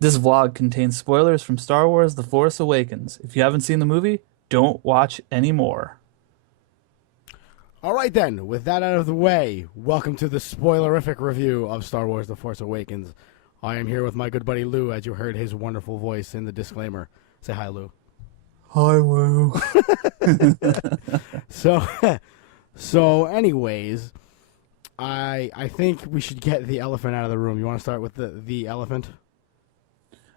This vlog contains spoilers from Star Wars The Force Awakens. If you haven't seen the movie, don't watch anymore. All right, then. With that out of the way, welcome to the spoilerific review of Star Wars The Force Awakens. I am here with my good buddy Lou, as you heard his wonderful voice in the disclaimer. Say hi, Lou. Hi, Lou. So anyways, I think we should get the elephant out of the room. You want to start with the elephant?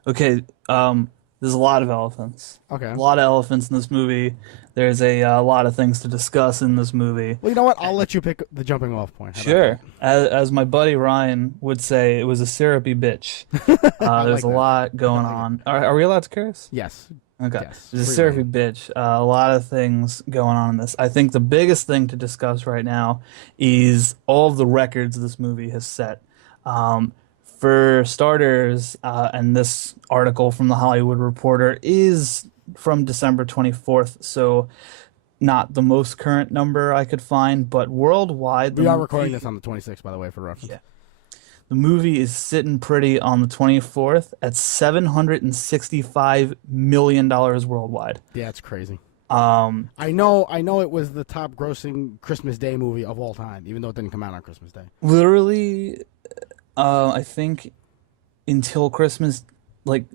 Okay, there's a lot of elephants. Okay. A lot of elephants in this movie. There's a lot of things to discuss in this movie. Well, you know what? I'll let you pick the jumping off point. How about Sure. As my buddy Ryan would say, it was a syrupy bitch. There's a lot going on. Are we allowed to curse? that? Yes. Okay. Yes. There's a Free syrupy reign. bitch. A lot of things going on in this. I think the biggest thing to discuss right now is all of the records this movie has set. For starters, and this article from The Hollywood Reporter is from December 24th, so not the most current number I could find, but worldwide, We are recording this on the 26th, by the way, for reference. Yeah. The movie is sitting pretty on the 24th at $765 million worldwide. Yeah, it's crazy. Um, I know it was the top grossing Christmas Day movie of all time, even though it didn't come out on Christmas Day. Literally, I think until Christmas, like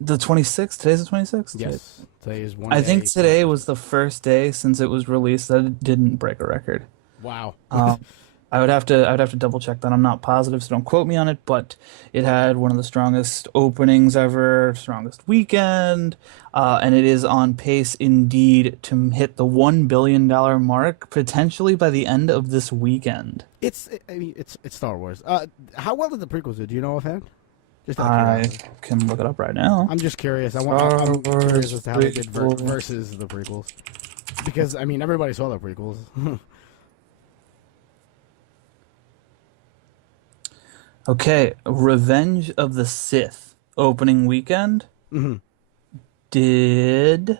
the 26th. Today's the 26th? Yes. Today is one I day think from today Christmas. was the first day since it was released that it didn't break a record. Wow. I would have to double check that. I'm not positive, so don't quote me on it, but it had one of the strongest openings ever, strongest weekend, and it is on pace indeed to hit the $1 billion mark, potentially by the end of this weekend. It's Star Wars. How well did the prequels do? Do you know offhand? Just out of I curiosity. can look it up right now. I'm just curious. I'm Star curious as to how they did Wars prequels. versus the prequels. Because, I mean, everybody saw the prequels. Okay, Revenge of the Sith opening weekend hmm did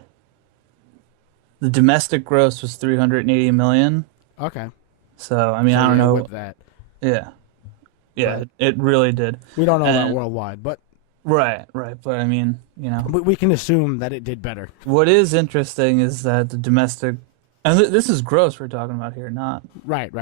the domestic gross was 380 million. Okay. So I mean, So, I don't yeah, know. with that. Yeah. Yeah, But- it really did. We don't know that And- worldwide, but Right, right. But I mean, you know, we can assume that it did better. what is interesting is that the domestic, and this is gross we're talking about here, not, Right.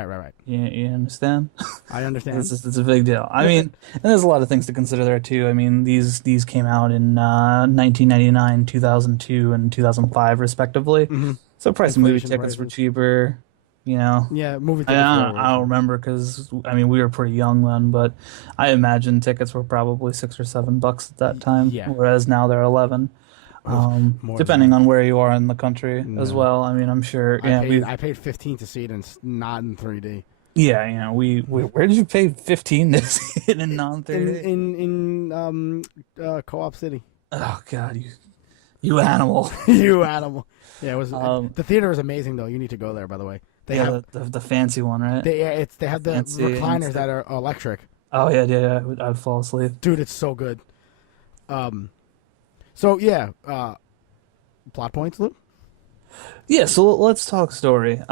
you understand? I understand. It's a big deal. I mean, and there's a lot of things to consider there too. I mean, these came out in 1999, 2002, and 2005 respectively. Mhm. So price of movie Inflation tickets were prices. cheaper, you know. Yeah, movie I tickets. I don't remember because I mean we were pretty young then, but I imagine tickets were probably $6 or $7 at that time, Yeah. whereas now they're 11. More Depending than on where you are in the country as No. well. I mean, I'm sure. that. Yeah, I paid 15 to see it and not in 3D. yeah, you know, we where did you pay 15 to see it in non-3D? In Co-op City. Oh God, you animal! You animal. Yeah, it was. Um, The theater is amazing, though. You need to go there, by the way. They Yeah, have the fancy one, right? they have the fancy recliners that are electric. Oh yeah. I'd fall asleep. Dude, it's so good. So yeah, plot points, Luke. Yeah, so let's talk story.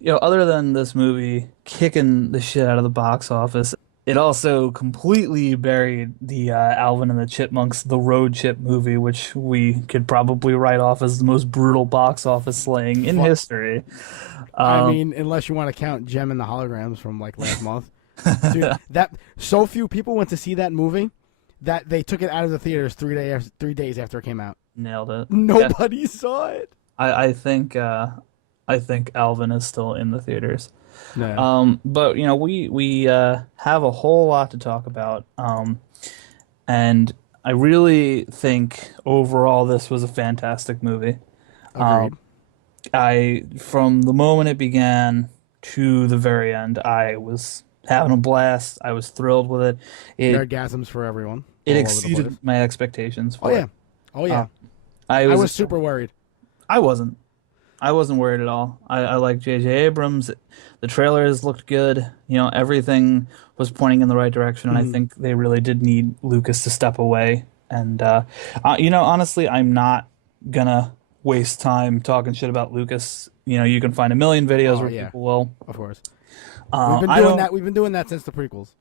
You know, other than this movie kicking the shit out of the box office, it also completely buried the Alvin and the Chipmunks, the Road Chip movie, which we could probably write off as the most brutal box office slaying in Fuck. history. I mean, unless you want to count Gem and the Holograms from like last month, dude. That so few people went to see that movie that they took it out of the theaters 3 days after it came out. Nailed it. Nobody saw it. I think Alvin is still in the theaters. No. But you know, we have a whole lot to talk about. And I really think overall this was a fantastic movie. Agreed. From the moment it began to the very end, I was having a blast. I was thrilled with it. Nerdgasms for everyone. It all over the exceeded place. my expectations. Oh For yeah. it. Oh yeah. I I was super worried. I wasn't. I wasn't worried at all. I like J.J. Abrams. The trailers looked good. You know, everything was pointing in the right direction, and I think they really did need Lucas to step away. And you know, honestly, I'm not gonna waste time talking shit about Lucas. You know, you can find a million videos Oh, where yeah. people will. Of course. I don't. We've been doing that since the prequels.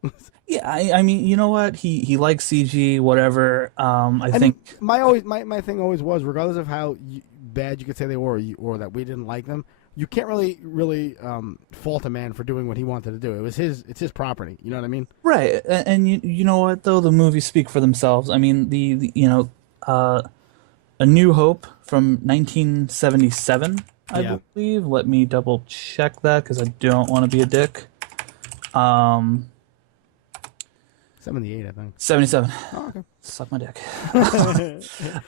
Yeah, I mean, you know what? He likes CG, whatever. I I mean, think. my thing always was, regardless of how bad you could say they were, or that we didn't like them, you can't really fault a man for doing what he wanted to do. It's his property. You know what I mean? Right, and you know what though, the movies speak for themselves. I mean, A New Hope from 1977, I Yeah, believe. Let me double check that because I don't want to be a dick. Um, 78, I think. 77. Oh, okay. Suck my dick.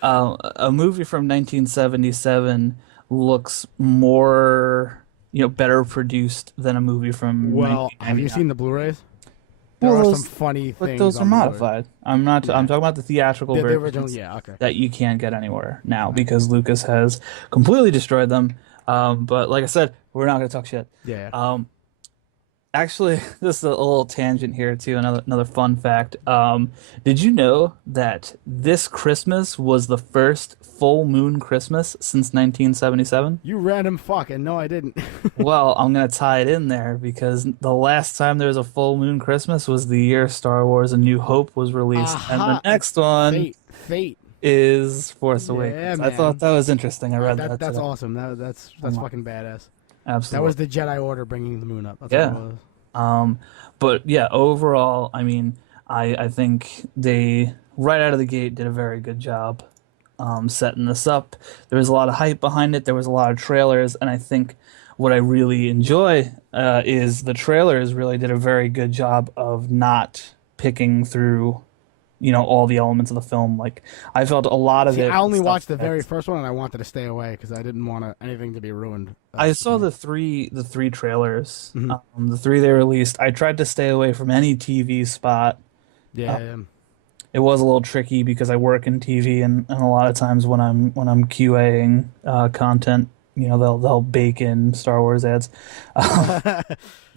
A movie from 1977 looks more, better produced than a movie from Well, have you 1999. seen the Blu-rays? There Well, are some those, funny but things those are on the Blu-ray. modified. I'm Yeah, talking about the theatrical the original. versions Yeah, okay. that you can't get anywhere now because Lucas has completely destroyed them. But like I said, we're not going to talk shit. Yeah. Um, Actually, this is a little tangent here too. Another fun fact. Did you know that this Christmas was the first full moon Christmas since 1977? You random fuck, and no, I didn't. Well, I'm gonna tie it in there because the last time there was a full moon Christmas was the year Star Wars: A New Hope was released, and the Aha! next one Fate. is Force Yeah, Awakens. I thought man. that was interesting. I read that That's today. awesome. That's fucking badass. That Absolutely. was the Jedi Order bringing the moon up. That's Yeah. what it was. But yeah, overall, I mean, I think they right out of the gate did a very good job setting this up. There was a lot of hype behind it. There was a lot of trailers, and I think what I really enjoy is the trailers really did a very good job of not picking through, all the elements of the film. Like I felt a lot of See, it. I only stuff watched the very that- first one, and I wanted to stay away because I didn't want anything to be ruined. I saw the three trailers, Mhm. the three they released. I tried to stay away from any TV spot. Yeah, It was a little tricky because I work in TV, and a lot of times when I'm QAing content, they'll bake in Star Wars ads.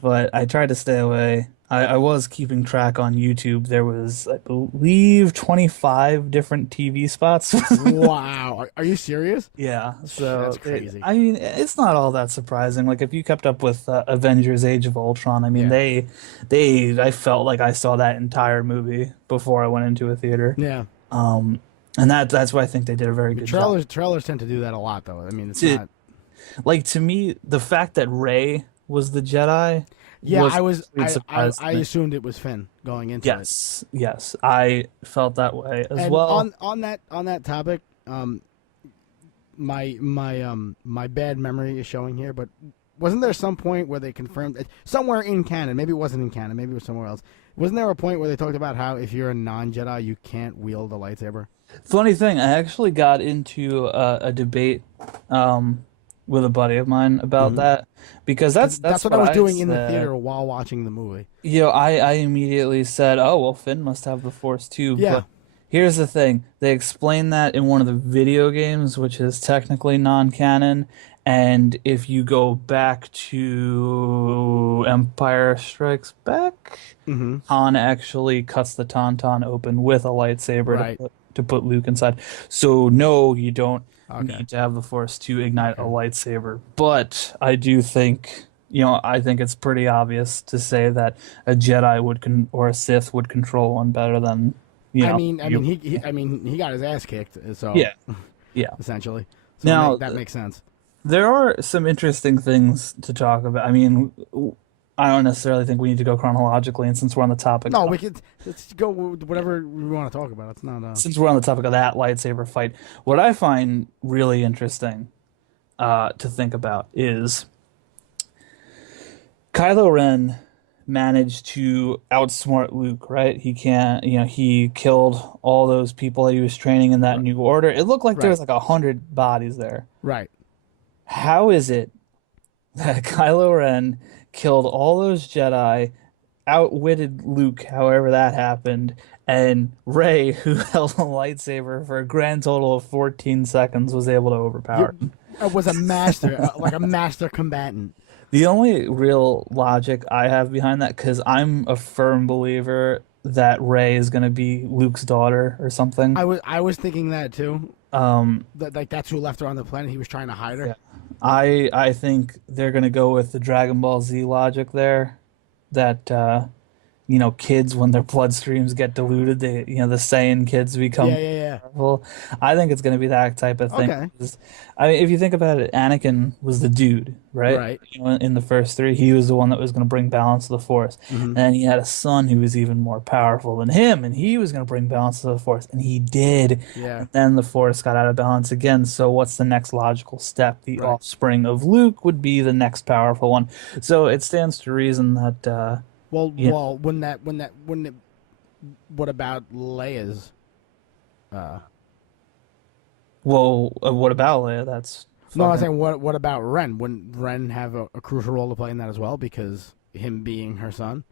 But I tried to stay away. I was keeping track on YouTube. There was, I believe, 25 different TV spots. wow. Are you serious? Yeah, so That's crazy. I mean, it's not all that surprising. Like if you kept up with Avengers: Age of Ultron, I mean, Yeah. I felt like I saw that entire movie before I went into a theater. Yeah. And that's why I think they did a very good job. Trailers tend to do that a lot, though. I mean, it's To- not. Like to me, the fact that Rey was the Jedi Yeah, was I a was. complete surprise to I me. assumed it was Finn going into it. Yes, I felt that way as And well. on that topic, my bad memory is showing here, but wasn't there some point where they confirmed somewhere in canon? Maybe it wasn't in canon. Maybe it was somewhere else. Wasn't there a point where they talked about how if you're a non-Jedi, you can't wield a lightsaber? Funny thing, I actually got into a debate with a buddy of mine about that because that's what I was doing in the said. theater while watching the movie. I immediately said, "Oh well, Finn must have the Force too." Yeah. But here's the thing: they explain that in one of the video games, which is technically non-canon. And if you go back to Empire Strikes Back, Mm-hmm. Han actually cuts the tauntaun open with a lightsaber Right. to put Luke inside. So no, you don't Okay. need to have the Force to ignite a lightsaber. But I do think, I think it's pretty obvious to say that a Jedi or a Sith would control one better than, I mean, he got his ass kicked. So Yeah. Yeah. essentially. So Now, that makes sense. There are some interesting things to talk about. I mean, I don't necessarily think we need to go chronologically, and since we're on the topic, No, let's go with whatever we want to talk about. It's not. since we're on the topic of that lightsaber fight, what I find really interesting to think about is Kylo Ren managed to outsmart Luke, right? He can't, he killed all those people that he was training in that new order. It looked like there was like 100 bodies there. Right. How is it that Kylo Ren killed all those Jedi, outwitted Luke, however that happened, and Rey, who held a lightsaber for a grand total of 14 seconds, was able to overpower him? It was a master, like a master combatant. The only real logic I have behind that, because I'm a firm believer that Rey is going to be Luke's daughter or something. I was thinking that too. That's who left her on the planet. He was trying to hide her. Yeah. I think they're going to go with the Dragon Ball Z logic there. that kids when their bloodstreams get diluted, the Saiyan kids become Yeah, yeah, yeah. powerful. I think it's going to be that type of thing. Okay. 'Cause, I mean, if you think about it, Anakin was the dude, right? Right. In the first three, he was the one that was going to bring balance to the Force. Hmm. And then he had a son who was even more powerful than him, and he was going to bring balance to the Force, and he did. Yeah. And then the Force got out of balance again. So what's the next logical step? The Right. offspring of Luke would be the next powerful one. So it stands to reason that Well, yeah. well, what about Leia's? Uh, Well, what about Leia? That's no, I was fucking saying, what about Ren? Wouldn't Ren have a crucial role to play in that as well? Because him being her son.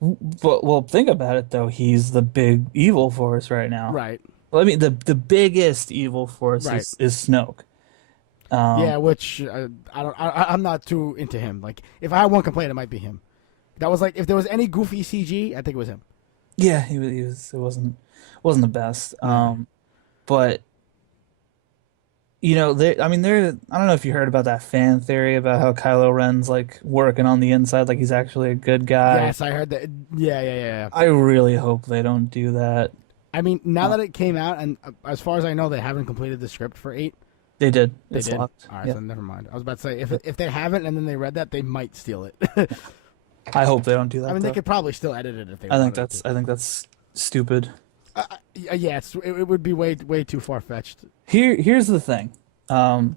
But well, think about it though. He's the big evil force right now. Right. Well, I mean, the biggest evil force Right. is Snoke. Yeah, which I don't. I'm not too into him. Like, if I had one complaint, it might be him. That was like, if there was any goofy CG, I think it was him. Yeah, he was. It wasn't the best. But I mean, I don't know if you heard about that fan theory about how Kylo Ren's like working on the inside, like he's actually a good guy. Yes, I heard that. Yeah, yeah, yeah. I really hope they don't do that. I mean, now that it came out, and as far as I know, they haven't completed the script for 8. They did. They It's did. locked. All right, Yeah. so never mind. I was about to say, if they haven't and then they read that, they might steal it. I hope they don't do that. I mean, they though. could probably still edit it if they. I think wanted that's I think that's stupid. Yeah, it would be way too far fetched. Here's the thing, and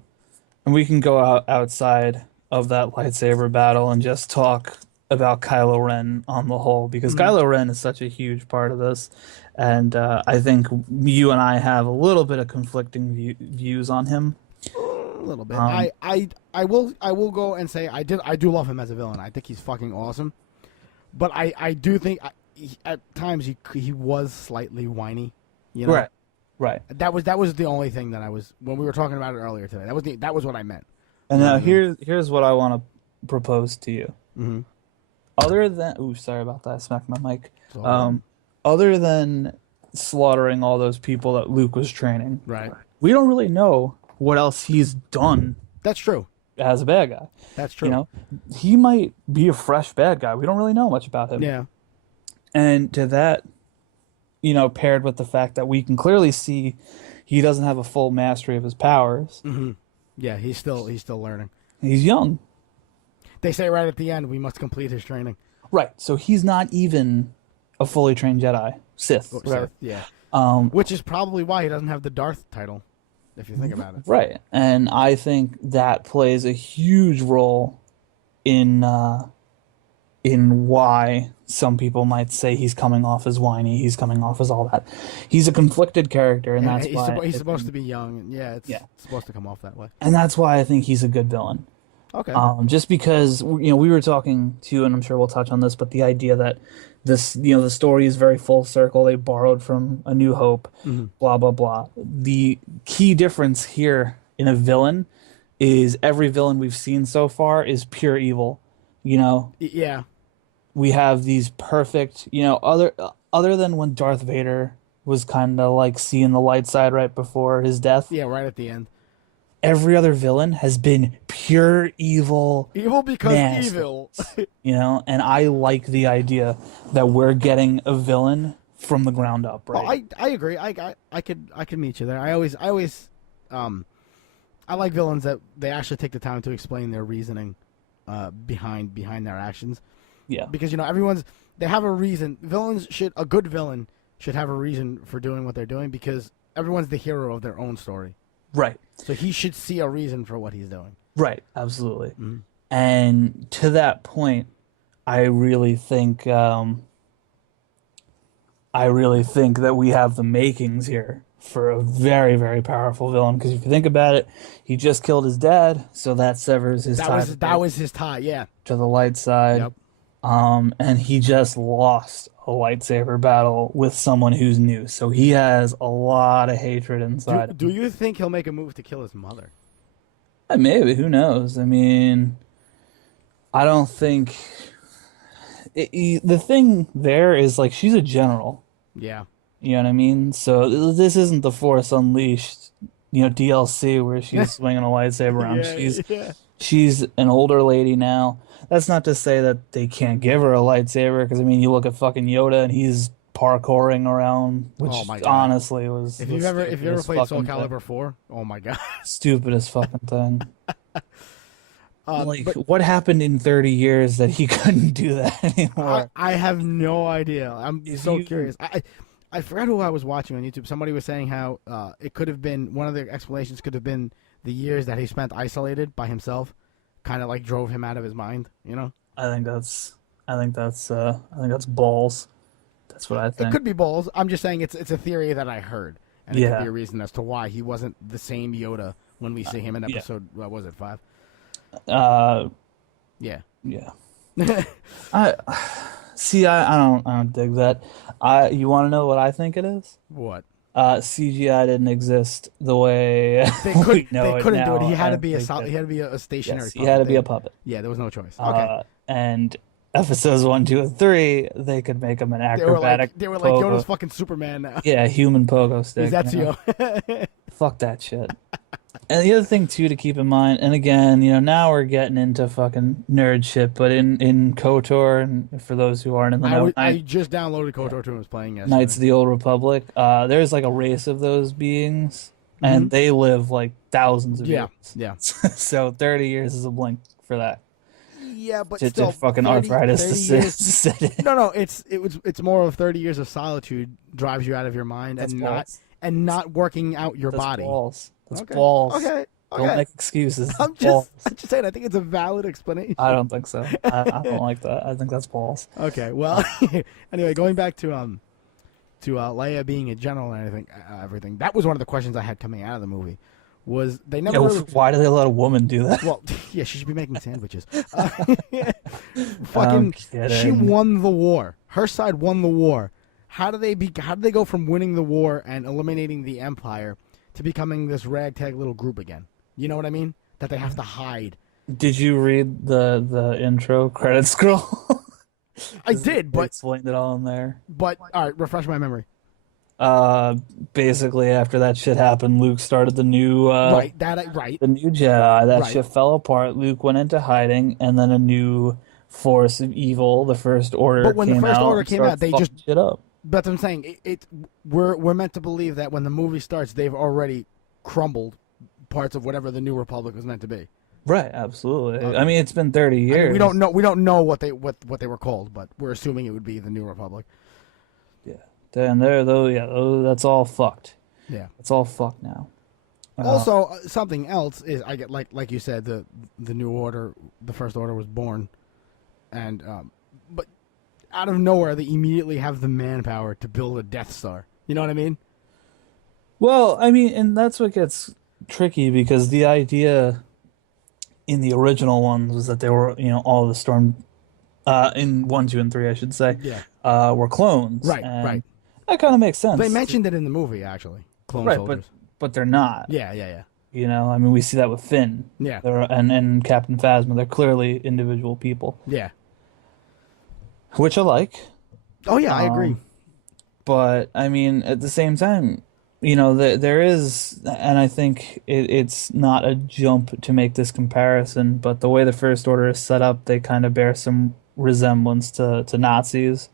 we can go outside of that lightsaber battle and just talk about Kylo Ren on the whole, because Kylo Ren is such a huge part of this, and I think you and I have a little bit of conflicting views on him. A little bit. Um, I will go and say I do love him as a villain. I think he's fucking awesome. But I do think at times he was slightly whiny. You know? Right. That was the only thing that I was when we were talking about it earlier today. That was what I meant. And now here's what I want to propose to you. Mm-hmm. Other than, ooh, sorry about that, I smacked my mic. So, Other than slaughtering all those people that Luke was training, right. we don't really know what else he's done That's true. as a bad guy. That's true. You know, he might be a fresh bad guy. We don't really know much about him. Yeah. And to that, paired with the fact that we can clearly see he doesn't have a full mastery of his powers. Mm-hmm. Yeah, he's still learning. He's young. They say right at the end we must complete his training. Right. So he's not even a fully trained Jedi, Sith, Or whatever. Sith, yeah. Um, Which is probably why he doesn't have the Darth title, if you think about it. Right. And I think that plays a huge role in why some people might say he's coming off as whiny, he's coming off as all that. He's a conflicted character, and that's why he's supposed to be young. And yeah, it's Yeah. supposed to come off that way. and that's why I think he's a good villain. Okay. Just because we were talking too, and I'm sure we'll touch on this, but the idea that the story is very full circle. They borrowed from A New Hope, blah blah blah. The key difference here in a villain is every villain we've seen so far is pure evil. Yeah. We have these perfect, other than when Darth Vader was kind of like seeing the light side right before his death. Yeah, right at the end. Every other villain has been pure evil. Evil because Nasty. evil. And I like the idea that we're getting a villain from the ground up, right? I agree. I could meet you there. I always I like villains that they actually take the time to explain their reasoning behind their actions. Yeah. Because they have a reason. A good villain should have a reason for doing what they're doing, because everyone's the hero of their own story. Right. So he should see a reason for what he's doing. Right. Absolutely. Mm-hmm. And to that point, I really think that we have the makings here for a very, very powerful villain. Because if you think about it, he just killed his dad, so that severs his tie That was his tie, yeah. to the light side. Yep. And he just lost a lightsaber battle with someone who's new, so he has a lot of hatred inside. Do you think he'll make a move to kill his mother? Maybe, who knows? I mean, I don't think the thing there is like she's a general. Yeah. You know what I mean? So this isn't the Force Unleashed, DLC where she's swinging a lightsaber around. She's an older lady now. that's not to say that they can't give her a lightsaber, because I mean, you look at fucking Yoda and he's parkouring around, Oh which my god! honestly was If the you ever stupidest played Soul fucking thing. Calibur 4, oh my god! Stupidest fucking thing. Like, But what happened in 30 years that he couldn't do that anymore? I have no idea. I'm If so you, curious. I forgot who I was watching on YouTube. Somebody was saying how it could have been one of the explanations could have been the years that he spent isolated by himself, kind of like drove him out of his mind. You know, I think that's, I think that's balls. That's what I it think. could be balls. I'm just saying it's a theory that I heard, and it could be Yeah, a reason as to why he wasn't the same Yoda when we see him in yeah. episode. What was it, 5? Uh, Yeah. yeah. I see. I don't dig that. You want to know what I think it is? What? CGI didn't exist the way we They know it couldn't do it. now. He had to I be think that he had to be a stationary yes, he puppet. had to be a puppet. Yeah, there was no choice. Okay. And episodes 1, 2, and 3, they could make him an acrobatic They were like Yoda's pogo. fucking Superman now. Yeah, human pogo He's stick. You know? Ezio. Fuck that shit. And the other thing too to keep in mind, and again, now we're getting into fucking nerd shit, but in KOTOR, and for those who aren't in the know, I just downloaded yeah, KOTOR 2 and was playing Knights yesterday. of the Old Republic, there's like a race of those beings, Hmm. and they live like thousands of Yeah, years. yeah. So 30 years is a blink for that. Yeah, but To still, fucking 30, arthritis 30 to sit, years. sit in. No, it's more of 30 years of solitude drives you out of your mind That's and balls. not working out your That's body. balls. That's Okay, balls. okay, Don't okay. make excuses. That's balls. I'm just saying. I think it's a valid explanation. I don't think so. I don't like that. I think that's balls. Okay, well, anyway, going back to Leia being a general and everything. That was one of the questions I had coming out of the movie. Was they never Yo, really? why do they let a woman do that? Well, yeah, she should be making sandwiches. I'm Fucking, she kidding. won the war. Her side won the war. How do they go from winning the war and eliminating the Empire to becoming this ragtag little group again? You know what I mean? That they have to hide. Did you read the intro credit scroll? I did, They but explained it all in there. all right, refresh my memory. Basically after that shit happened, Luke started Right. the new Jedi. That Right. shit fell apart. Luke went into hiding, and then a new force of evil, the First Order, But when the came First out Order and came started out, they fucking just. shit up. But I'm saying we're meant to believe that when the movie starts, they've already crumbled parts of whatever the New Republic was meant to be. Right, absolutely. Okay. I mean, it's been 30 I mean, years. we don't know what they were called, but we're assuming it would be the New Republic. Yeah. And that's all fucked. Yeah. It's all fucked now. Also, something else is I get like you said the New Order, the First Order was born, and but out of nowhere they immediately have the manpower to build a Death Star. You know what I mean? Well, I mean, and that's what gets tricky, because the idea in the original ones was that they were, all the storm in 1, 2, and 3, I should say, Yeah. were clones. Right. And Right. that kind of makes sense. They mentioned it in the movie actually. Clone Right, soldiers. but they're not. Yeah. Yeah. I mean, we see that with Finn. Yeah. And Captain Phasma. They're clearly individual people, Yeah. which I like. Oh yeah, I agree. But I mean, at the same time, there is, and I think it's not a jump to make this comparison, but the way the First Order is set up, they kind of bear some resemblance to Nazis.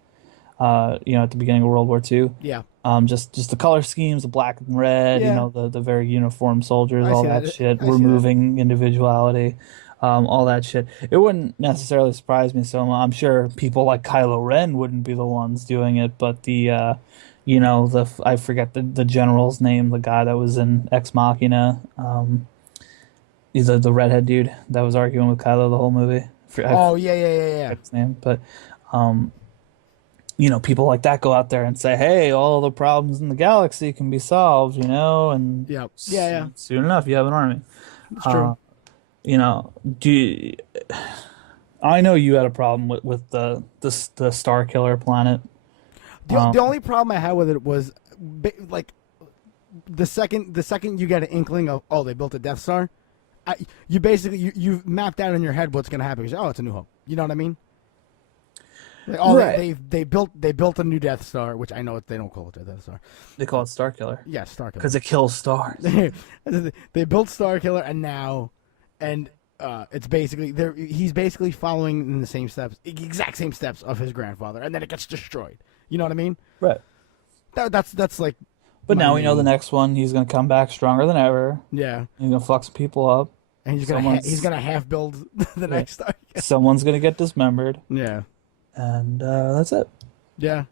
At the beginning of World War II. Yeah. Just the color schemes, the black and red, Yeah. the very uniform soldiers, I all see that that. shit, I see that. removing individuality, all that shit. It wouldn't necessarily surprise me so much. I'm sure people like Kylo Ren wouldn't be the ones doing it, but I forget the general's name, the guy that was in Ex Machina, he's the redhead dude that was arguing with Kylo the whole movie. Oh yeah. Forget his name, but people like that go out there and say, "Hey, all the problems in the galaxy can be solved," and Yeah. Yeah. soon enough, you have an army. It's true. I know you had a problem with the Star Killer planet. The only problem I had with it was like the second you get an inkling of they built a Death Star, you basically you've mapped out in your head what's going to happen. You say, it's a New Hope. You know what I mean? Like, Right. they built a new Death Star, which I know they don't call it a Death Star. They call it Star Killer Yeah, Star Killer. because it kills stars. They built Star Killer, and it's basically he's basically following in the same steps, exact same steps of his grandfather, and then it gets destroyed. You know what I mean? Right. That's like. But My now we know the main- next one, he's gonna come back stronger than ever. Yeah, He's gonna fuck some people up. and he's gonna half build the Yeah. next Star. Someone's gonna get dismembered, Yeah, and that's it. yeah.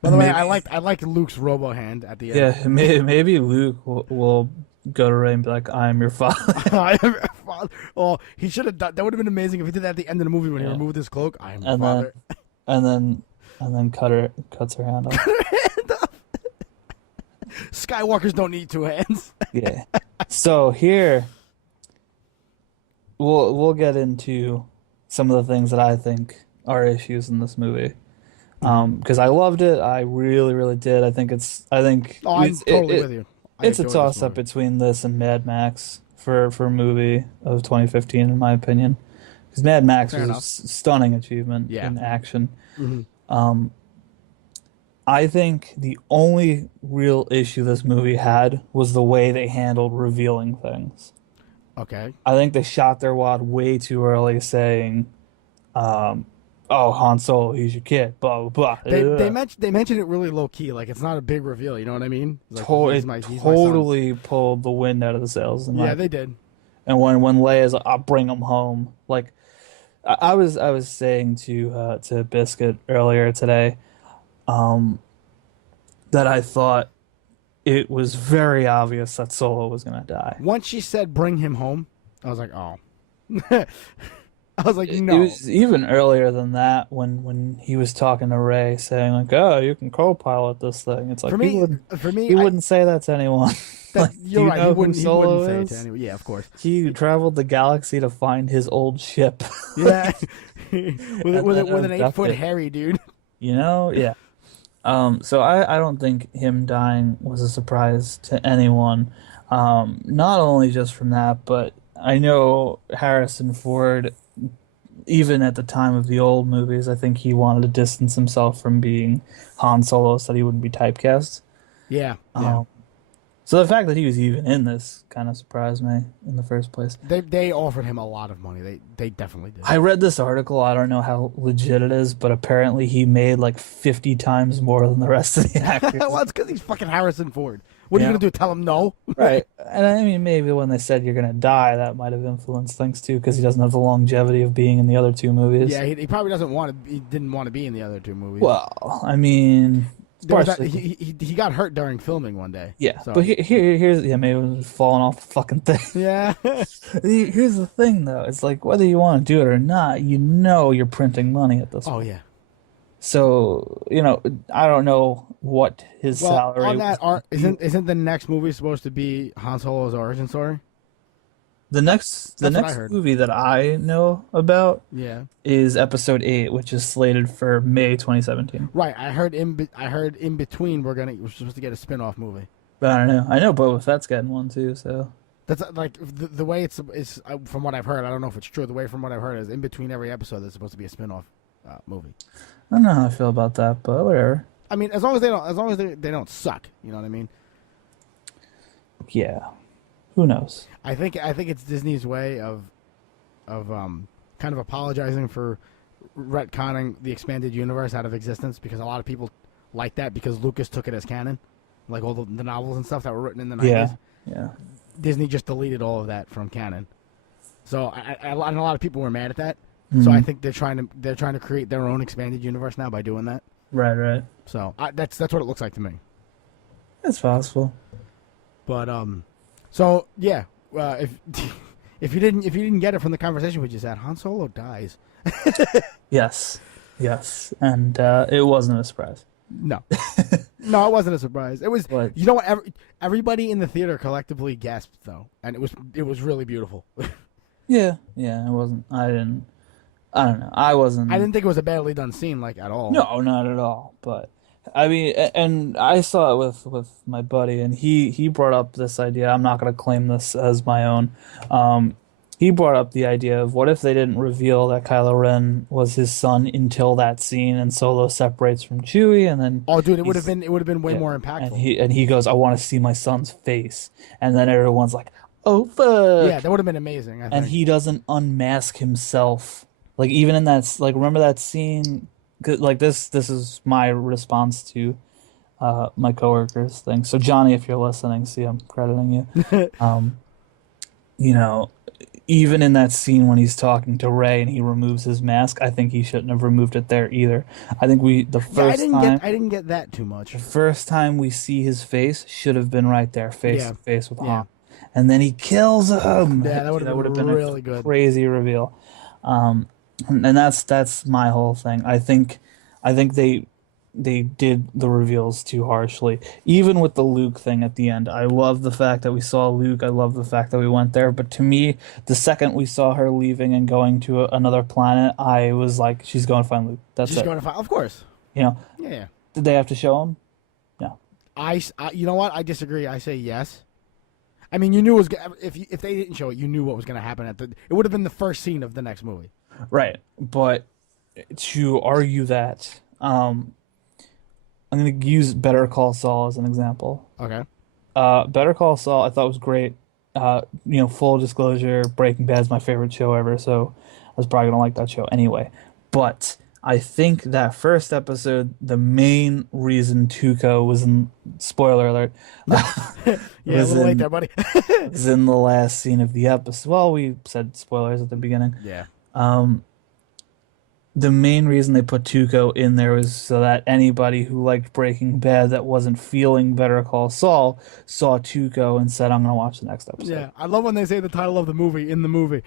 By the way, Maybe- I like Luke's robo hand at the end. Yeah, maybe Luke will go to Rey and be like, "I am your father." I am your father. Oh, he should have done. That would have been amazing if he did that at the end of the movie when he Yeah. removed his cloak. I am your And father. then cuts her hand off. Skywalkers don't need two hands. Yeah. So here, we'll get into some of the things that I think are issues in this movie. Because I loved it, I really, really did. I think Oh, I'm totally with you. I it's a enjoyed this toss up movie. between this and Mad Max for a movie of 2015, in my opinion. Because Mad Max Fair was enough. a stunning achievement Yeah. in action. Mhm. I think the only real issue this movie had was the way they handled revealing things. Okay. I think they shot their wad way too early, saying, "Oh, Han Solo, he's your kid." Blah blah blah. They mentioned it really low key, like it's not a big reveal. You know what I mean? It's like, he's my son. Totally pulled the wind out of the sails. Yeah, they did. And when Leia's like, "I'll bring him home," like I was saying to Biscuit earlier today, that I thought it was very obvious that Solo was gonna die. Once she said bring him home, I was like, oh. I was like, It no. was even earlier than that when he was talking to Rey, saying like, "Oh, you can co-pilot this thing." It's like For me, he wouldn't say that to anyone. Like, do you're you right. know He who wouldn't Solo say it is? to anyone. Yeah, of course. He traveled the galaxy to find his old ship. Yeah, with an 8-foot abducted. Harry dude. You know, yeah. So I don't think him dying was a surprise to anyone. Not only just from that, but I know Harrison Ford, even at the time of the old movies, I think he wanted to distance himself from being Han Solo so that he wouldn't be typecast. Yeah, yeah. So the fact that he was even in this kind of surprised me in the first place. They offered him a lot of money. They definitely did. I read this article. I don't know how legit it is, but apparently he made like 50 times more than the rest of the actors. Well, it's because he's fucking Harrison Ford. What are you Yeah. gonna do? Tell him no? Right. And I mean, maybe when they said you're going to die, that might have influenced things too, because he doesn't have the longevity of being in the other two movies. Yeah, he probably doesn't want to. He didn't want to be in the other two movies. Well, I mean, There was that- partially. he got hurt during filming one day. Yeah. So- But here's, yeah, maybe it was falling off the fucking thing. Yeah. Here's the thing, though. It's like, whether you want to do it or not, you know you're printing money at this Oh point. yeah. So, I don't know what his Well, salary on that, was. isn't the next movie supposed to be Han Solo's origin story? The next That's what I heard. movie that I know about Yeah. is Episode 8, which is slated for May 2017. Right. I heard in between we're supposed to get a spin-off movie. But I don't know. I know Boba Fett's getting one too, so. That's like the way it's from what I've heard. I don't know if it's true. The way from what I've heard is in between every episode there's supposed to be a spin-off movie. I don't know how I feel about that, but whatever. I mean, as long as they don't suck, you know what I mean? Yeah. Who knows? I think it's Disney's way of kind of apologizing for retconning the expanded universe out of existence, because a lot of people like that because Lucas took it as canon, like all the novels and stuff that were written in the 90s. Yeah. Yeah. Disney just deleted all of that from canon. So and a lot of people were mad at that. So I think they're trying to create their own expanded universe now by doing that. Right, right. So that's what it looks like to me. It's possible. But so yeah, if if you didn't get it from the conversation we just had, Han Solo dies. Yes. Yes. And it wasn't a surprise. No, no, it wasn't a surprise. It was. But You know what? Everybody in the theater collectively gasped though, and it was really beautiful. yeah, it wasn't. I don't know. I wasn't. I didn't think it was a badly done scene, like at all. No, not at all. But I mean, and I saw it with my buddy, and he brought up this idea. I'm not going to claim this as my own. He brought up the idea of what if they didn't reveal that Kylo Ren was his son until that scene, and Solo separates from Chewie, and then Oh, dude, it would have been way yeah, more impactful. and he goes, "I want to see my son's face," and then everyone's like, oh fuck. Yeah, that would have been amazing. I And think. he doesn't unmask himself. Like even in that, like remember that scene? Like this is my response to my coworkers thing. So Johnny, if you're listening, see I'm crediting you. Um, you know, even in that scene when he's talking to Ray and he removes his mask, I think he shouldn't have removed it there either. I think Yeah, I didn't get that too much. the first time we see his face should have been right there, face Yeah, to face with yeah, Han. And then he kills him. yeah. That would Dude, that have would have been been a really good. crazy reveal. Um, and that's my whole thing. I think they did the reveals too harshly. Even with the Luke thing at the end, I love the fact that we saw Luke. I love the fact that we went there. But to me, the second we saw her leaving and going to another planet, I was like, she's going to find Luke. That's She's it. going to find, of course. You know, Yeah, yeah. did they have to show him? No. You know what? I disagree. I say yes. I mean, you knew it was if they didn't show it, you knew what was going to happen at the. It would have been the first scene of the next movie. Right. But to argue that, I'm going to use Better Call Saul as an example. Okay. Better Call Saul, I thought was great. Full disclosure, Breaking Bad's my favorite show ever, so I was probably gonna like that show anyway. But I think that first episode, the main reason Tuco was in spoiler alert, Yeah, a was little late in there, buddy. was in the last scene of the episode. Well, we said spoilers at the beginning. Yeah. The main reason they put Tuco in there was so that anybody who liked Breaking Bad that wasn't feeling Better Call Saul saw Tuco and said, "I'm gonna watch the next episode." Yeah. I love when they say the title of the movie in the movie.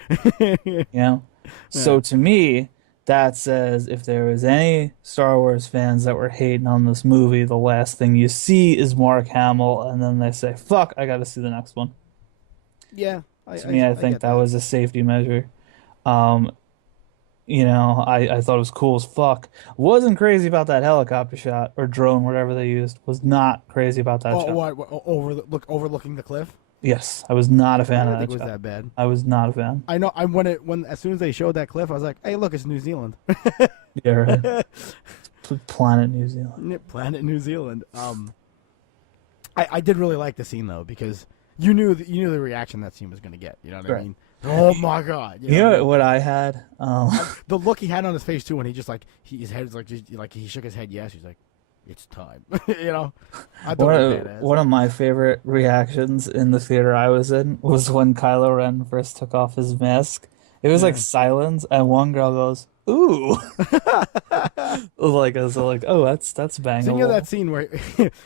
You know? So to me, that says if there was any Star Wars fans that were hating on this movie, the last thing you see is Mark Hamill, and then they say, "Fuck, I got to see the next one." Yeah. To me, I think get that was a safety measure. I thought it was cool as fuck. Wasn't crazy about that helicopter shot or drone, whatever they used. Was not crazy about that shot. What overlooking the cliff? Yes, I was not a I fan didn't of think that it was shot. that bad. I was not a fan. I know. When as soon as they showed that cliff, I was like, "Hey, look, it's New Zealand." Yeah, right. Planet New Zealand. Planet New Zealand. I did really like the scene though because you knew the reaction that scene was going to get. You know what I Right. mean? Oh my god! You know what I had? The look he had on his face too when he just his head's like he shook his head. Yes, he's like, "It's time." You know. I thought it was badass. One of my favorite reactions in the theater I was in was when Kylo Ren first took off his mask. It was like silence, and one girl goes, "Ooh," like I was like, "Oh, that's bangable." Thinking of that scene where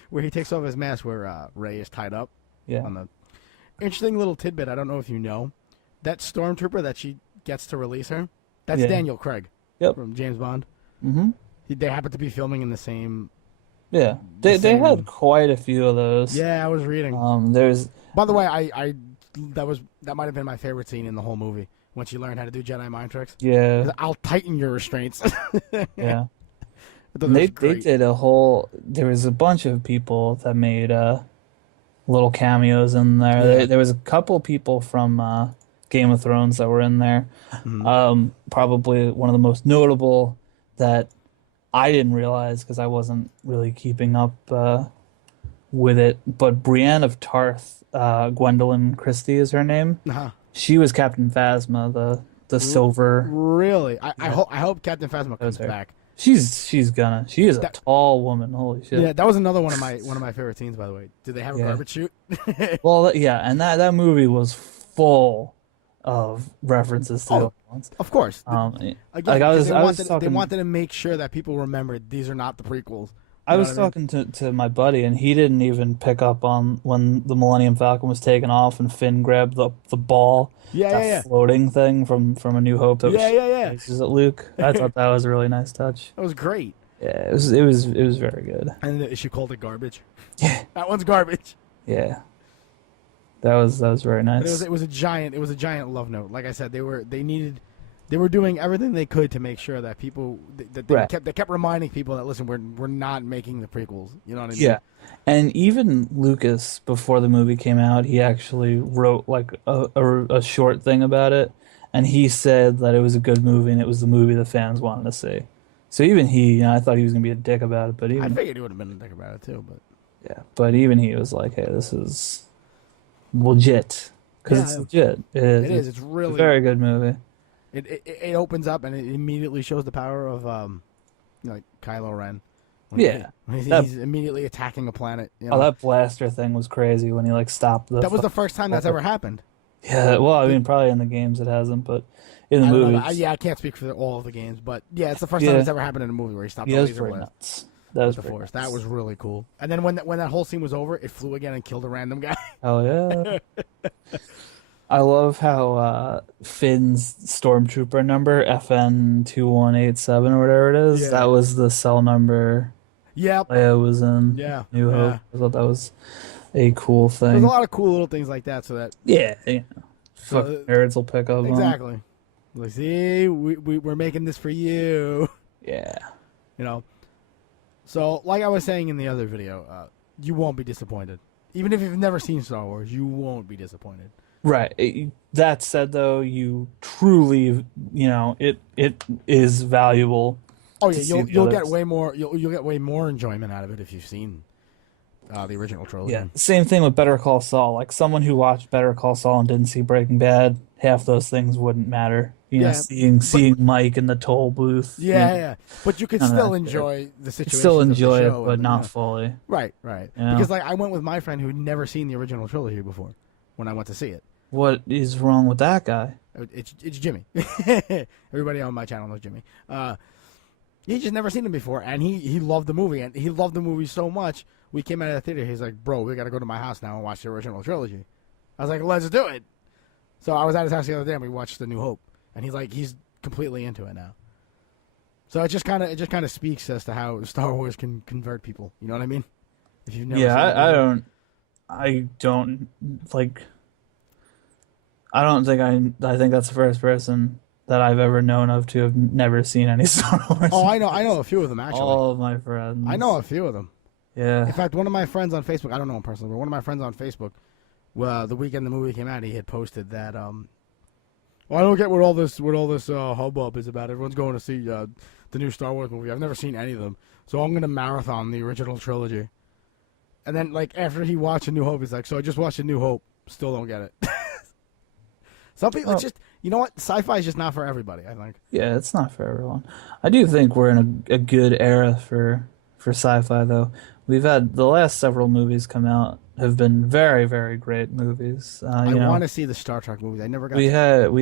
where he takes off his mask where Rey is tied up. Yeah. On the interesting little tidbit. I don't know if you know that stormtrooper that she gets to release her. That's Yeah. Daniel Craig. Yep. From James Bond. Mm-hmm. They happen to be filming in the same. Yeah. The They had same- quite a few of those. Yeah, I was reading. There's By the way, that might have been my favorite scene in the whole movie when she learned how to do Jedi mind tricks. yeah. I'll tighten your restraints. Yeah. I thought that They was great. did there was a bunch of people that made little cameos in there. Yeah. There was a couple people from Game of Thrones that were in there. Mhm. Probably one of the most notable that I didn't realize because I wasn't really keeping up with it. But Brienne of Tarth, Gwendolyn Christie is her name. Uh-huh. She was Captain Phasma, the silver. Really? I hope Captain Phasma comes her. back. She is a tall woman. Holy shit. Yeah, that was another one of my favorite scenes. By the way, did they have a garbage chute? Well, yeah, and that movie was full of references to the other ones. Of course. Again, Again, like they wanted to make sure that people remembered these are not the prequels. I was talking to my buddy, and he didn't even pick up on when the Millennium Falcon was taken off and Finn grabbed the ball, Yeah. floating thing from A New Hope. That Yeah. Is it Luke? I thought that was a really nice touch. That was great. Yeah, it was very good. And she called it garbage. Yeah, That one's garbage. yeah, that was very But nice. it was a giant love note. Like I said, they were doing everything they could to make sure that people that Right. they kept reminding people that listen, we're not making the prequels. You know what I mean? Yeah, and even Lucas, before the movie came out, he actually wrote like a short thing about it, and he said that it was a good movie and it was the movie the fans wanted to see. So even he, I thought he was gonna be a dick about it, but I even figured he would have been a dick about it too. But yeah, but even he was like, "Hey, this is legit." because it's Yeah, legit. It it is. is. It's It's a really. very good movie. It opens up and it immediately shows the power of like Kylo Ren. Yeah. When That he's immediately attacking a planet. that blaster thing was crazy when he like stopped the. That was the first time that's ever happened. Yeah, well, I mean, probably in the games it hasn't, but in the I don't know. movies, I can't speak for all of the games, but yeah, it's the first yeah, time it's ever happened in a movie where he stopped yeah, the that was laser pretty blast nuts. That with was the pretty Force. nuts. That was really cool. And then when that whole scene was over, it flew again and killed a random guy. Oh yeah. I love how Finn's stormtrooper number FN 2187 or whatever it is. Yeah. That was the cell number Yep. Leia was in Yeah. New Yeah. Hope. I thought that was a cool There's thing. a lot of cool little things like that. So that Yeah, so, fucking nerds will pick up on. exactly. Like, see, we're making this for you. Yeah. You know. So, like I was saying in the other video, you won't be disappointed. Even if you've never seen Star Wars, you won't be disappointed. Right. That said, though, you truly, it is valuable. Oh yeah, to see the you'll get others. way more you'll get way more enjoyment out of it if you've seen the original trilogy. Yeah. Same thing with Better Call Saul. Like someone who watched Better Call Saul and didn't see Breaking Bad, half those things wouldn't matter. Yeah, Seeing Mike in the toll booth. Yeah. But you could none of still that enjoy the situation. Still enjoy of the it, show but and, not fully. Right. Yeah. Because like I went with my friend who'd never seen the original trilogy before when I went to see it. What is wrong with that guy? It's Jimmy. Everybody on my channel knows Jimmy. He just never seen him before, and he loved the movie, and he loved the movie so much. We came out of the theater. He's like, "Bro, we got to go to my house now and watch the original trilogy." I was like, "Let's do it." So I was at his house the other day, and we watched The New Hope, and he's completely into it now. So it just kind of speaks as to how Star Wars can convert people. You know what I mean? If you've never seen it before. I don't like. I don't think I think that's the first person that I've ever known of to have never seen any Star Wars. Oh, I know a few of them actually. All of my friends. I know a few of them. Yeah. In fact, one of my friends on Facebook, I don't know him personally, but one of my friends on Facebook, the weekend the movie came out, he had posted that well, I don't get what all this hubbub is about. Everyone's going to see the new Star Wars movie. I've never seen any of them, so I'm going to marathon the original trilogy. And then, like, after he watched A New Hope, he's like, so I just watched A New Hope, still don't get it. Some people, it's just, you know what? Sci-fi is just not for everybody, I think. Yeah, it's not for everyone. I do think we're in a good era for sci-fi, though. We've had the last several movies come out have been very, very great movies. I want to see the Star Trek movies. I never got we to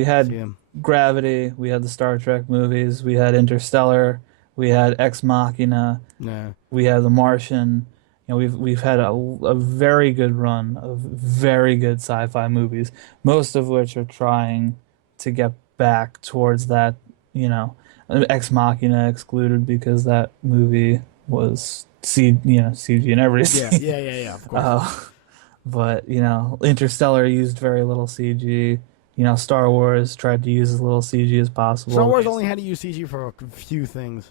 had see them. Gravity, we had the Star Trek movies, we had Interstellar, we had Ex Machina, Yeah. we had The Martian. We've had a very good run of very good sci-fi movies, most of which are trying to get back towards that, Ex Machina excluded because that movie was CG and everything. Yeah, of course. But Interstellar used very little CG. Star Wars tried to use as little CG as possible. Star Wars only had to use CG for a few things.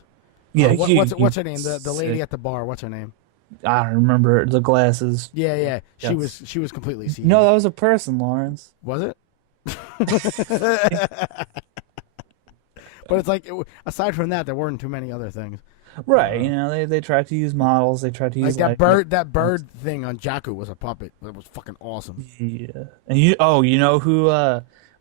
Yeah, what's her name? The lady at the bar. What's her name? I don't remember the glasses. Yeah. Yes. She was completely CG. No, that was a person, Lawrence. Was it? But it's like, aside from that, there weren't too many other things. Right, they tried to use models. They tried to use Like that bird thing on Jakku was a puppet. It was fucking awesome. Yeah, and you know who?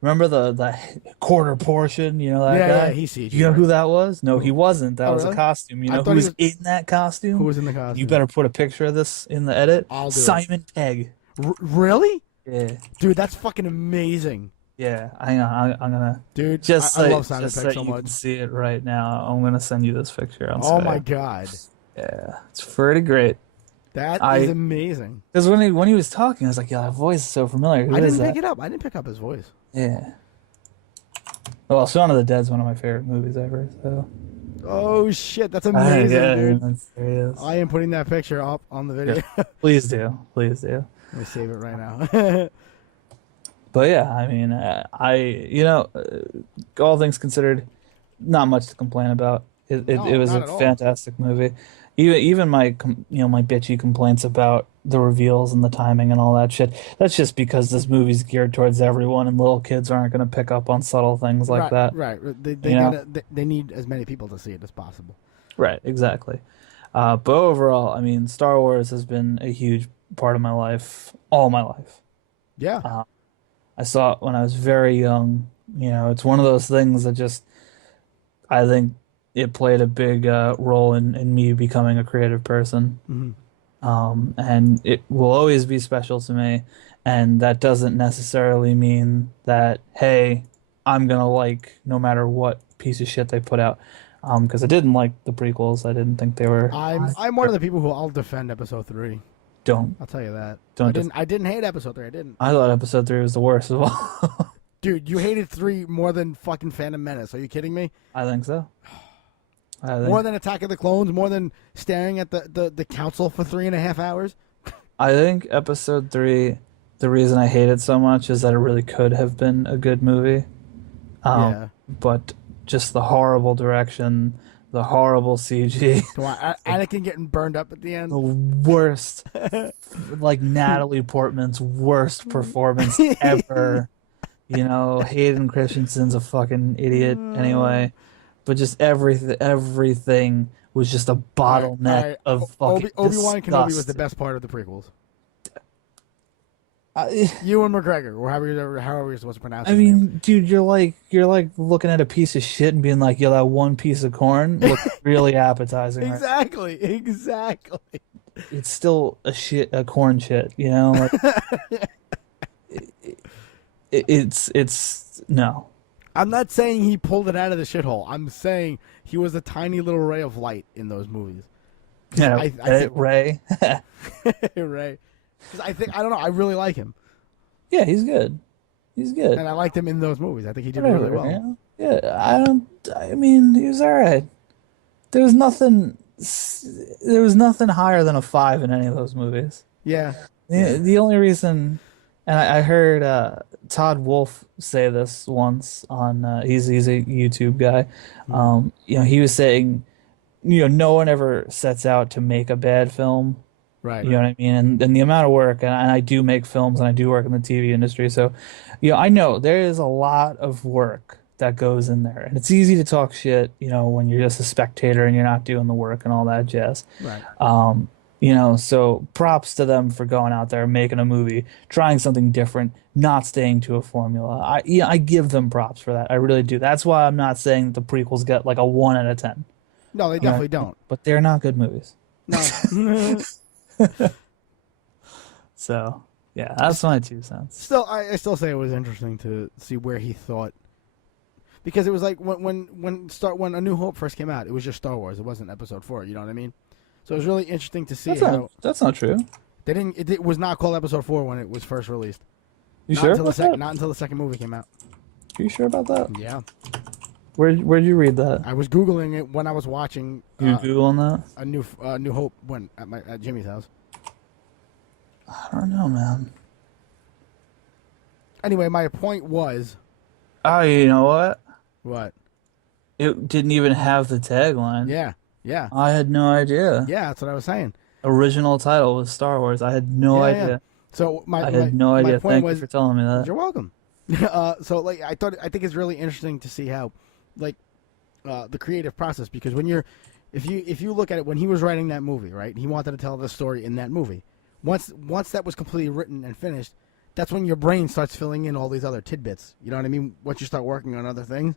Remember the quarter portion? That guy. Yeah, he's CG. You know who that was? No, he wasn't. That was really? a costume. You I know thought who he was in that costume? Who was in the costume? You better put a picture of this in the edit. I'll do it. Simon Pegg. Really? Yeah, Dude, that's fucking amazing. yeah. I'm gonna. Dude, I love Simon just Pegg so so you much. can see it right now. I'm gonna send you this picture on Oh Skype. my god, Yeah, it's pretty great. that I- is amazing. Because when he was talking, I was like, "Yeah, that voice is so familiar." Who I is didn't that? pick it up. I didn't pick up his voice. Yeah. Well, Shaun of the Dead's one of my favorite movies ever. So. Oh shit, that's amazing, Yeah, dude. that's serious. I am putting that picture up on the video. Please do, please do. Let me save it right now. But yeah, I mean, all things considered, not much to complain about. It was not a at all. fantastic movie. Even my my bitchy complaints about the reveals and the timing and all that shit. That's just because this movie's geared towards everyone, and little kids aren't going to pick up on subtle things like that. Right. They need as many people to see it as possible. Right, exactly. But overall, I mean, Star Wars has been a huge part of my life, all my life. Yeah. I saw it when I was very young. It's one of those things that just I think it played a big role in me becoming a creative person. Hmm. And it will always be special to me. And that doesn't necessarily mean that, hey, I'm gonna like no matter what piece of shit they put out. Because I didn't like the prequels. I didn't think they were. I'm one of the people who I'll defend Episode 3. Don't I'll tell you that. don't. Def I didn't hate Episode 3. I didn't. I thought Episode 3 was the worst of all. Dude, you hated 3 more than fucking Phantom Menace. Are you kidding me? I think so. More than Attack of the Clones, more than staring at the council for 3.5 hours. I think Episode 3. The reason I hate it so much is that it really could have been a good movie. Yeah. But just the horrible direction, the horrible CG, Come on, Anakin getting burned up at the end. the worst, like Natalie Portman's worst performance ever. Hayden Christensen's a fucking idiot anyway. But just everything was just a bottleneck of fucking Obi-Wan Kenobi was the disgust. best part of the prequels. I, Ewan McGregor, or however you're supposed to pronounce I his name. mean, dude, you're like looking at a piece of shit and being like, "Yo, that one piece of corn looks really appetizing." Right? Exactly. It's still a corn shit, Like it's no. I'm not saying he pulled it out of the shithole. I'm saying he was a tiny little ray of light in those movies. Yeah, I think Ray. Right. Because I don't know. I really like him, Yeah, he's good. He's good. and I liked him in those movies. I think he did really Whatever, well. Yeah, I mean, he was all right. There was nothing. There was nothing higher than a 5 in any of those movies. Yeah. The only reason, and I heard Todd Wolfe say this once on. He's a YouTube guy. He was saying, no one ever sets out to make a bad film. Right. You know what I mean? And the amount of work, and I do make films and I do work in the TV industry. So, I know there is a lot of work that goes in there. And it's easy to talk shit, when you're just a spectator and you're not doing the work and all that jazz. Right. So props to them for going out there, making a movie, trying something different, not staying to a formula. I give them props for that. I really do. That's why I'm not saying that the prequels get like a 1 out of 10. No, they definitely don't. But they're not good movies. No. So, yeah, that's my 2 cents. Still, I still say it was interesting to see where he thought, because it was like when A New Hope first came out, it was just Star Wars. It wasn't Episode 4. You know what I mean? So it was really interesting to see That's not true. they didn't. It was not called Episode 4 when it was first released. You Not sure until about the that? Not until the second movie came out. Are you sure about that? Yeah, Where'd you read that? I was googling it when I was watching You Googling that? A New Hope when at Jimmy's house. I don't know, man. Anyway, my point was Oh, you know what? what? It didn't even have the tagline. Yeah, I had no idea. yeah. That's what I was saying. Original title was Star Wars. I had no Yeah, idea. yeah. So I had no my idea. point Thank was, you for telling me that. you're welcome. So like I think it's really interesting to see how like the creative process, because when if you look at it, when he was writing that movie, right, he wanted to tell the story in that movie. Once that was completely written and finished, that's when your brain starts filling in all these other tidbits. You know what I mean? Once you start working on other things,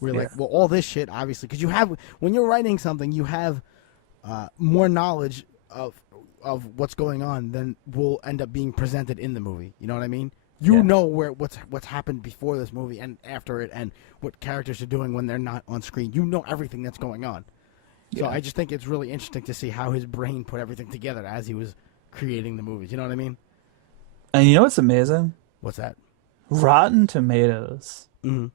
we're like, well, all this shit, obviously, because when you're writing something, you have more knowledge of what's going on than will end up being presented in the movie. You know what I mean? You know what's happened before this movie and after it, and what characters are doing when they're not on screen. You know everything that's going on. So I just think it's really interesting to see how his brain put everything together as he was creating the movies. You know what I mean? And you know what's amazing? What's that? Rotten Tomatoes Mm-hmm.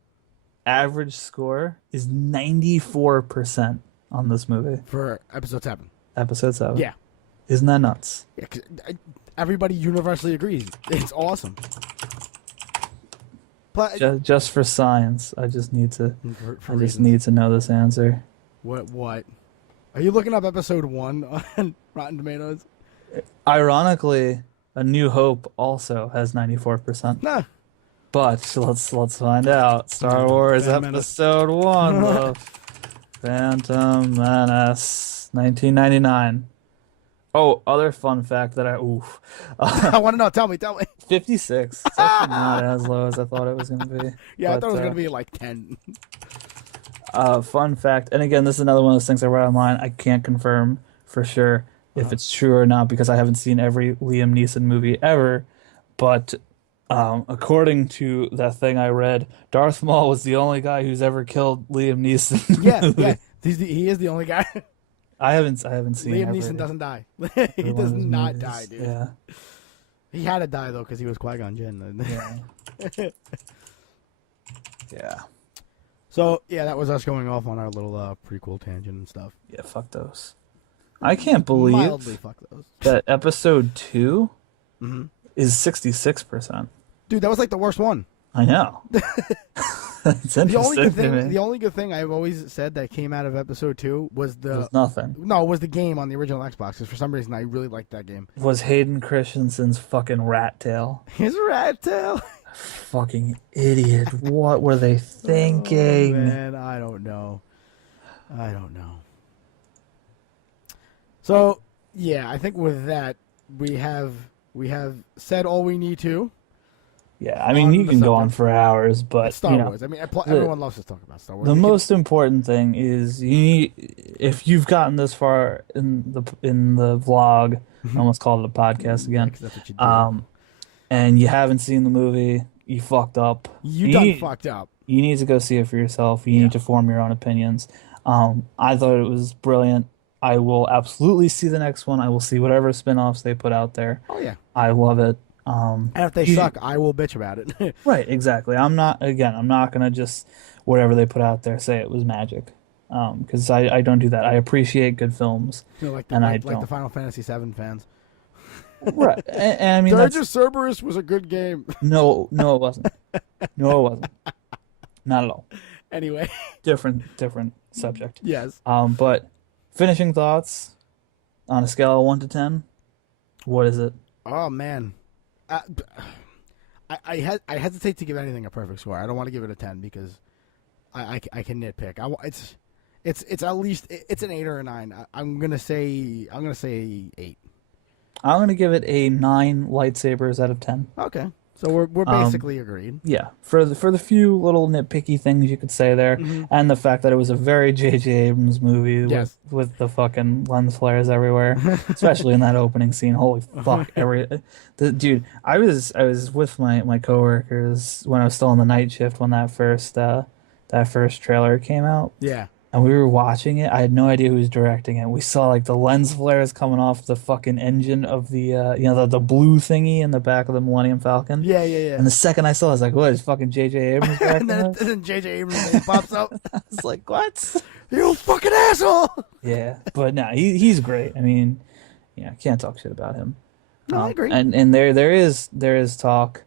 average score is 94% on this movie. For Episode 7. Episode 7. Yeah. Isn't that nuts? Yeah, 'cause everybody universally agrees. It's awesome. But Just for science, I just need to. for I just reasons. need to know this answer. What? Are you looking up Episode 1 on Rotten Tomatoes? Ironically, A New Hope also has 94%. Nah. But let's find out. Star Wars Phantom Menace. Episode 1, The Phantom Menace, 1999. Oh, other fun fact that oof. I want to know. Tell me. 56. It's actually not as low as I thought it was going to be. Yeah, I But thought it was gonna be like 10. fun fact, and again, this is another one of those things I read online. I can't confirm for sure if Uh-huh. it's true or not because I haven't seen every Liam Neeson movie ever. But according to that thing I read, Darth Maul was the only guy who's ever killed Liam Neeson in Yeah, the yeah. movie. He is the only guy. I haven't seen Liam every, Neeson doesn't die. every He one does of his not die, movies. dude. Yeah, He had to die though because he was Qui-Gon Jinn. yeah, yeah, So yeah, that was us going off on our little prequel tangent and stuff. yeah. Fuck those. I can't Mildly believe fuck those. that episode 2 Hmm. is 66%. Dude, that was like the worst one. I know. It's The only interesting good to thing, me. the only good thing I've always said that came out of episode 2 was There's nothing. was the game on the original Xbox. Because for some reason I really liked that game. Was Hayden Christensen's fucking rat tail. His rat tail. Fucking idiot. What were they Oh, thinking? man, I don't know. So yeah, I think with that we have said all we need to. Yeah, I mean, On you the can go subject. on for hours, but Star you know, Wars. I mean, everyone loves to talk about Star Wars. the We can- most important thing is if you've gotten this far in the vlog, I almost called it a podcast Yeah, again, 'cause that's what you do. and you haven't seen the movie, you fucked up. You done fucked up. You need to go see it for yourself. You Yeah. need to form your own opinions. I thought it was brilliant. I will absolutely see the next one. I will see whatever spin-offs they put out there. Oh yeah. I love it. And if they suck, I will bitch about it. Right, exactly. I'm not gonna just whatever they put out there say it was magic. Because I don't do that. I appreciate good films. You know, like And I like the don't. Final Fantasy VII fans. Right. And I mean Dirge that's, of Cerberus was a good game. no it wasn't. No it wasn't. Not at all. Anyway, Different subject. yes. But finishing thoughts on a scale of 1 to 10, what is it? Oh man, uh, I hesitate to give anything a perfect score. I don't want to give it a 10 because I can nitpick. It's at least it's an 8 or a 9. I'm gonna say 8. I'm gonna give it a 9 lightsabers out of 10. Okay, so we're basically agreed. Yeah, for the few little nitpicky things you could say there, and the fact that it was a very J.J. Abrams movie Yes. with the fucking lens flares everywhere, especially in that opening scene. Holy fuck! Dude, I was with my coworkers when I was still on the night shift when that first trailer came out. Yeah. And we were watching it. I had no idea who was directing it. We saw like the lens flares coming off the fucking engine of the the blue thingy in the back of the Millennium Falcon. Yeah. Yeah. And the second I saw it, I was like, what is fucking J.J. Abrams And directing then, this? J.J. Abrams name pops up. I was like, what? You fucking asshole! Yeah. But no, he's great. I mean, can't talk shit about him. No, I agree. And there is talk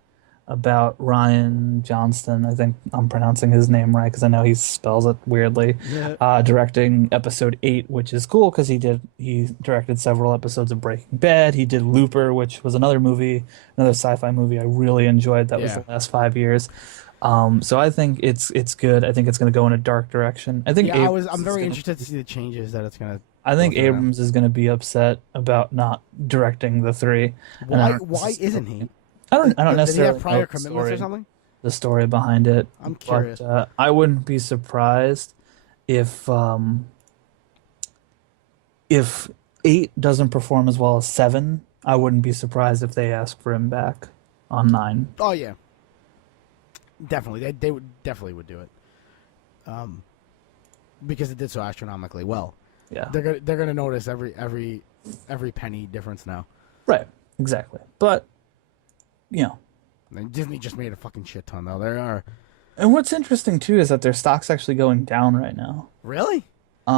about Ryan Johnston. I think I'm pronouncing his name right because I know he spells it weirdly. Yeah. Directing episode 8, which is cool because he directed several episodes of Breaking Bad. He did Looper, which was another sci-fi movie I really enjoyed. That was Yeah. the last 5 years. So I think it's good. I think it's going to go in a dark direction. I think Yeah, Abrams I'm is very gonna- interested to see the changes that it's gonna. I think go through now. Abrams is going to be upset about not directing the 3. And I don't- Why isn't he? I don't Did he necessarily have prior know the commitments story, or something? the story behind it. I'm curious. But I wouldn't be surprised if 8 doesn't perform as well as 7. I wouldn't be surprised if they ask for him back on 9. Oh yeah, definitely. They would definitely do it. Because it did so astronomically well. Yeah. They're gonna notice every penny difference now. Right. Exactly. But And Disney just made a fucking shit ton though. There are and what's interesting too is that their stock's actually going down right now. really. That's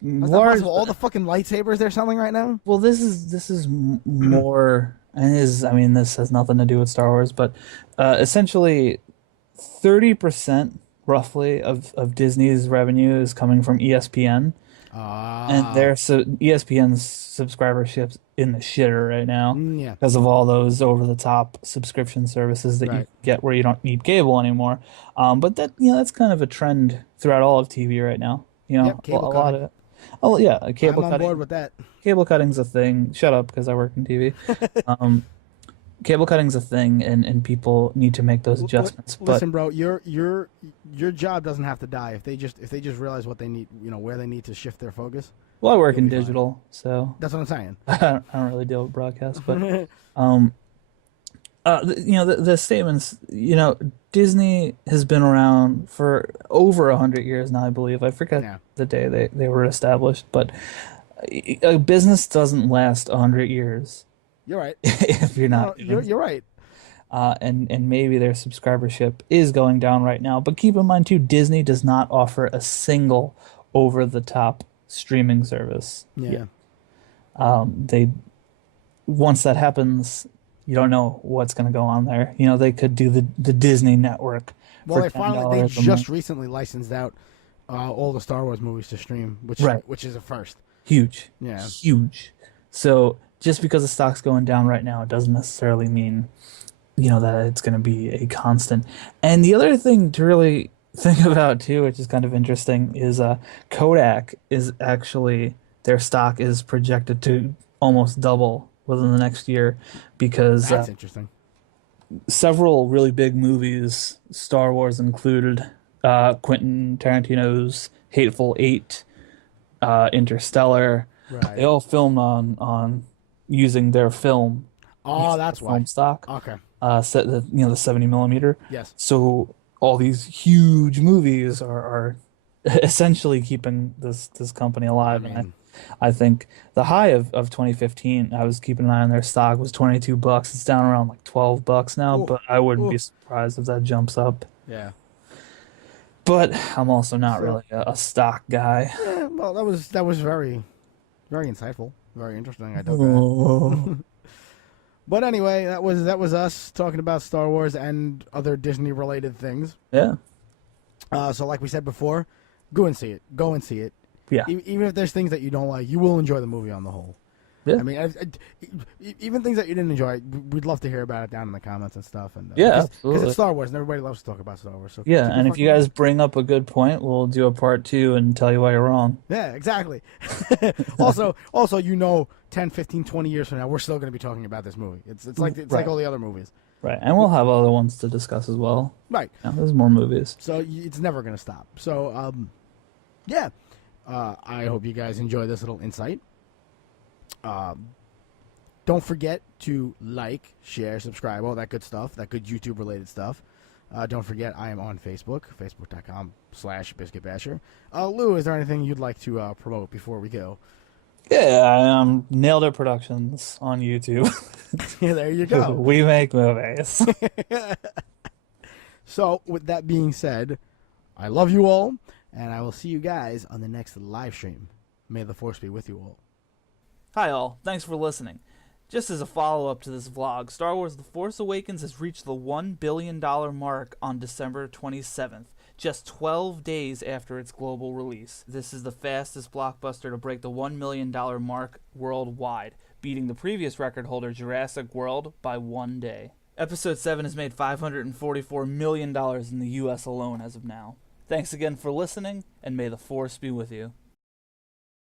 not Large, possible. All the fucking lightsabers they're selling right now. well, this is more, and this has nothing to do with Star Wars, but essentially, 30% roughly of Disney's revenue is coming from ESPN, and ESPN's subscriberships in the shitter right now yeah. because of all those over-the-top subscription services that you Right. get where you don't need cable anymore. But that's kind of a trend throughout all of TV right now. Yep, cable a lot of it. Oh yeah, I'm on board with that. cable cutting's a thing. Shut up, because I work in TV. Um, Cable cutting's a thing, and people need to make those adjustments. But Listen, bro, your job doesn't have to die if they just realize what they need, where they need to shift their focus. well, I work You'll in be fine. digital, so That's what I'm saying. I don't really deal with broadcast. But um, the statements, Disney has been around for over 100 years now, I believe. I forget Yeah, the day they were established, but a business doesn't last 100 years you're right. if you're No, not doing. you're right. And maybe their subscribership is going down right now. But keep in mind too, Disney does not offer a single over-the-top streaming service. Yeah. They once that happens, you don't know what's going to go on there. They could do the Disney network Well, for they $10 a just month. recently licensed out all the Star Wars movies to stream, Right. which is a first. Huge, Yeah. huge. So just because the stock's going down right now, it doesn't necessarily mean that it's going to be a constant. And the other thing to really think about too, which is kind of interesting, is Kodak is actually their stock is projected to almost double within the next year because That's interesting. several really big movies, Star Wars included, Quentin Tarantino's Hateful Eight, Interstellar, they Right. all filmed on using their film, Oh, that's why. film stock, Okay. set the 70 millimeter. Yes. So all these huge movies are essentially keeping this company I alive. mean, I think the high of 2015, I was keeping an eye on their stock, was $22. It's down around like $12 now, ooh, but I wouldn't ooh. be surprised if that jumps up. Yeah. But I'm also not So, really a stock guy. yeah. Well, that was very, very insightful, very interesting. I dug that. Oh. But anyway, that was us talking about Star Wars and other Disney related things. Yeah. So, like we said before, go and see it. Go and see it. Yeah. Even if there's things that you don't like, you will enjoy the movie on the whole. Yeah. I mean, even things that you didn't enjoy, we'd love to hear about it down in the comments and stuff. And Yeah, because absolutely. it's Star Wars and everybody loves to talk about Star Wars. So Yeah, keep it and if you fucking guys bring up a good point, we'll do a part two and tell you why you're wrong. yeah, exactly. also, 10, 15, 20 years from now, we're still going to be talking about this movie. It's like Right. all the other movies, Right. And we'll have other ones to discuss as well. right? There's more movies. So it's never going to stop. So yeah, I hope you guys enjoy this little insight. Don't forget to like, share, subscribe, all that good stuff, that good YouTube related stuff. Don't forget, I am on Facebook, facebook.com/BiscuitBasher. Lou, is there anything you'd like to promote before we go? Yeah, Nailed It Productions on YouTube. Yeah, there you go. We make movies. So, with that being said, I love you all, and I will see you guys on the next live stream. May the force be with you all. Hi all, thanks for listening. Just as a follow-up to this vlog, Star Wars The Force Awakens has reached the $1 billion mark on December 27th, just 12 days after its global release. This is the fastest blockbuster to break the $1 million mark worldwide, beating the previous record holder Jurassic World by 1 day. Episode 7 has made $544 million in the US alone as of now. Thanks again for listening, and may the Force be with you.